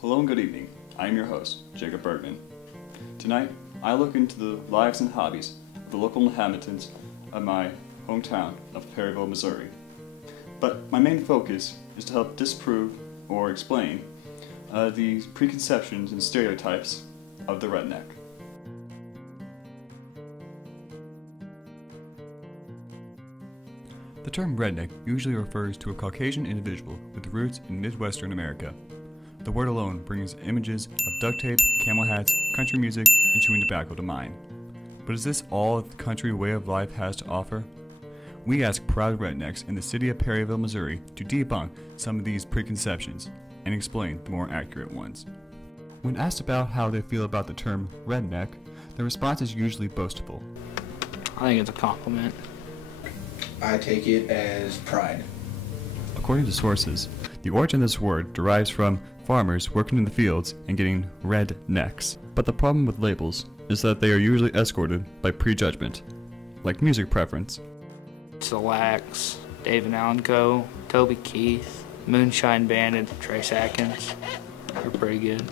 Hello and good evening. I am your host, Jacob Bergman. Tonight, I look into the lives and hobbies of the local inhabitants of my hometown of Perryville, Missouri. But my main focus is to help disprove or explain the preconceptions and stereotypes of the redneck. The term redneck usually refers to a Caucasian individual with roots in Midwestern America. The word alone brings images of duct tape, camel hats, country music, and chewing tobacco to mind. But is this all the country way of life has to offer? We ask proud rednecks in the city of Perryville, Missouri to debunk some of these preconceptions and explain the more accurate ones. When asked about how they feel about the term redneck, the response is usually boastful. I think it's a compliment. I take it as pride. According to sources, the origin of this word derives from farmers working in the fields and getting red necks. But the problem with labels is that they are usually escorted by prejudgment, like music preference. Chillax, Dave and Alan Co., Toby Keith, Moonshine Bandit, Trace Atkins. They're pretty good.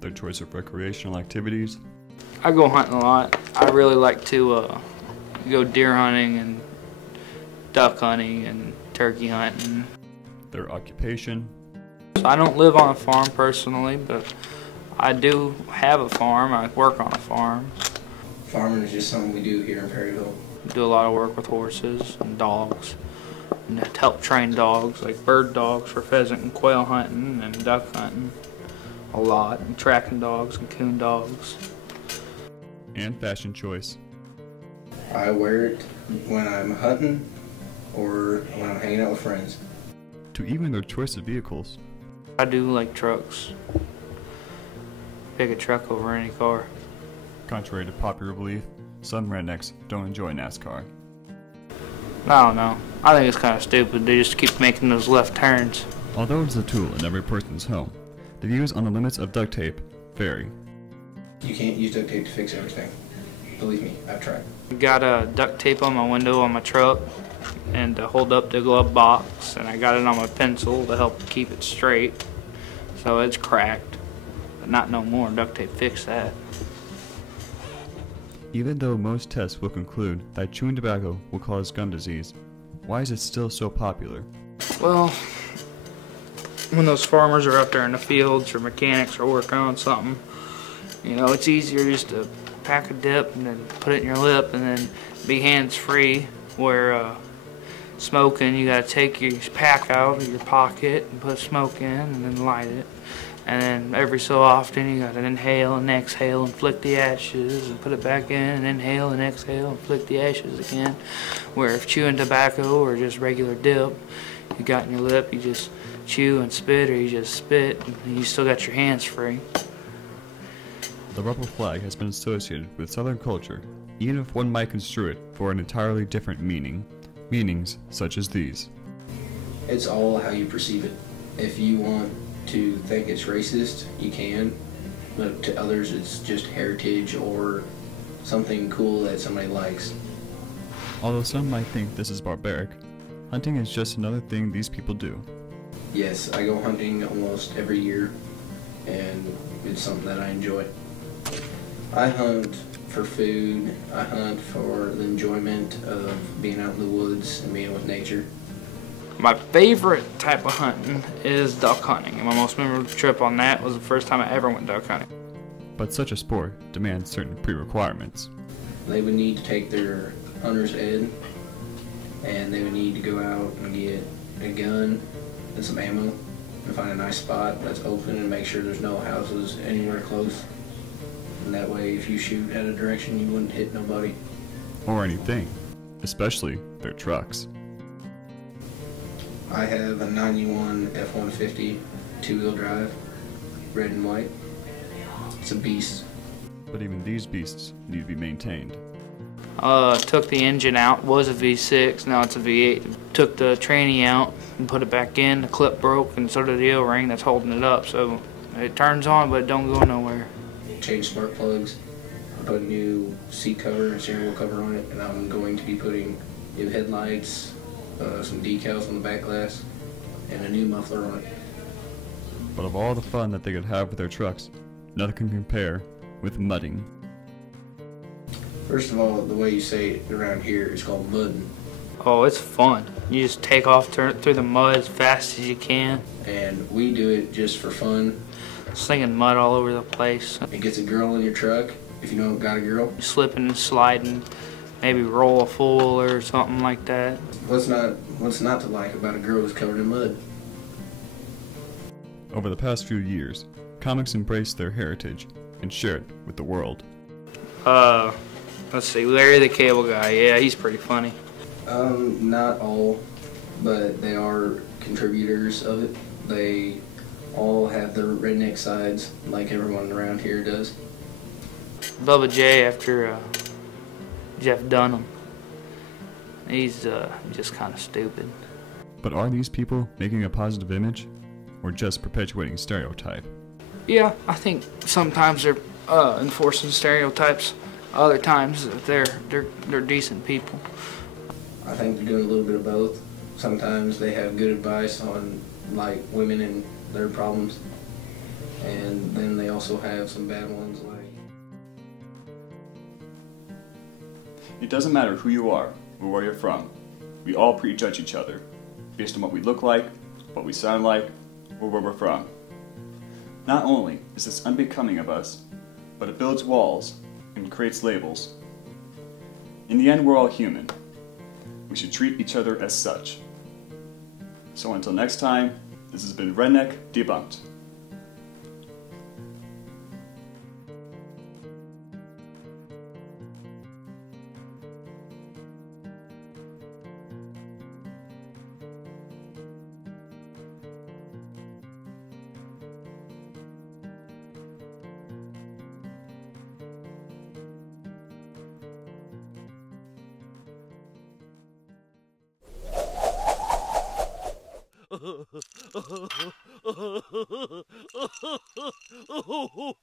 Their choice of recreational activities. I go hunting a lot. I really like to go deer hunting and duck hunting and turkey hunting. Their occupation. So I don't live on a farm personally, but I do have a farm. I work on a farm. Farming is just something we do here in Perryville. Do a lot of work with horses and dogs, and help train dogs, like bird dogs for pheasant and quail hunting and duck hunting a lot, and tracking dogs and coon dogs. And fashion choice. I wear it when I'm hunting or when I'm hanging out with friends. To even their choice of vehicles. I do like trucks. Pick a truck over any car. Contrary to popular belief, some rednecks don't enjoy NASCAR. I don't know. I think it's kind of stupid. They just keep making those left turns. Although it is a tool in every person's home, the views on the limits of duct tape vary. You can't use duct tape to fix everything. Believe me, I've tried. Got a duct tape on my window on my truck and to hold up the glove box, and I got it on my pencil to help keep it straight. So it's cracked, but not no more. Duct tape fixed that. Even though most tests will conclude that chewing tobacco will cause gum disease, why is it still so popular? Well, when those farmers are up there in the fields or mechanics are working on something, you know, it's easier just to pack a dip and then put it in your lip and then be hands-free, where smoking, you gotta take your pack out of your pocket and put smoke in and then light it. And then every so often you gotta inhale and exhale and flick the ashes and put it back in and inhale and exhale and flick the ashes again. Where if chewing tobacco or just regular dip, you got in your lip, you just chew and spit, or you just spit and you still got your hands free. The rebel flag has been associated with Southern culture, even if one might construe it for an entirely different meaning. Meanings such as these. It's all how you perceive it. If you want to think it's racist, you can, but to others it's just heritage or something cool that somebody likes. Although some might think this is barbaric, hunting is just another thing these people do. Yes, I go hunting almost every year, and it's something that I enjoy. I hunt for food. I hunt for the enjoyment of being out in the woods and being with nature. My favorite type of hunting is duck hunting, and my most memorable trip on that was the first time I ever went duck hunting. But such a sport demands certain pre-requirements. They would need to take their hunter's ed, and they would need to go out and get a gun and some ammo and find a nice spot that's open and make sure there's no houses anywhere close. And that way, if you shoot at a direction, you wouldn't hit nobody. Or anything, especially their trucks. I have a 91 F-150 two-wheel drive, red and white. It's a beast. But even these beasts need to be maintained. Took the engine out, was a V6, now it's a V8. Took the tranny out and put it back in, the clip broke, and so did the O-ring that's holding it up, so it turns on but it don't go nowhere. Changed spark plugs, put a new seat cover and steering wheel cover on it, and I'm going to be putting new headlights, some decals on the back glass, and a new muffler on it. but of all the fun that they could have with their trucks, nothing can compare with mudding. First of all, the way you say it around here is called mudding. Oh, it's fun. You just take off through the mud as fast as you can. And we do it just for fun. Slinging mud all over the place. It gets a girl in your truck, if you don't got a girl. Slipping and sliding, maybe roll a fool or something like that. What's not to like about a girl who's covered in mud? Over the past few years, comics embraced their heritage and shared it with the world. Let's see, Larry the Cable Guy. Yeah, he's pretty funny. Not all, but they are contributors of it. They all have their redneck sides, like everyone around here does. Bubba J after Jeff Dunham. He's just kind of stupid. But are these people making a positive image, or just perpetuating stereotype? Yeah, I think sometimes they're enforcing stereotypes. Other times they're decent people. I think they're doing a little bit of both. Sometimes they have good advice on like women and their problems, and then they also have some bad ones like. It doesn't matter who you are or where you're from. We all prejudge each other based on what we look like, what we sound like, or where we're from. Not only is this unbecoming of us, but it builds walls and creates labels. In the end, we're all human. We should treat each other as such. So until next time, this has been Redneck Debunked. Oh,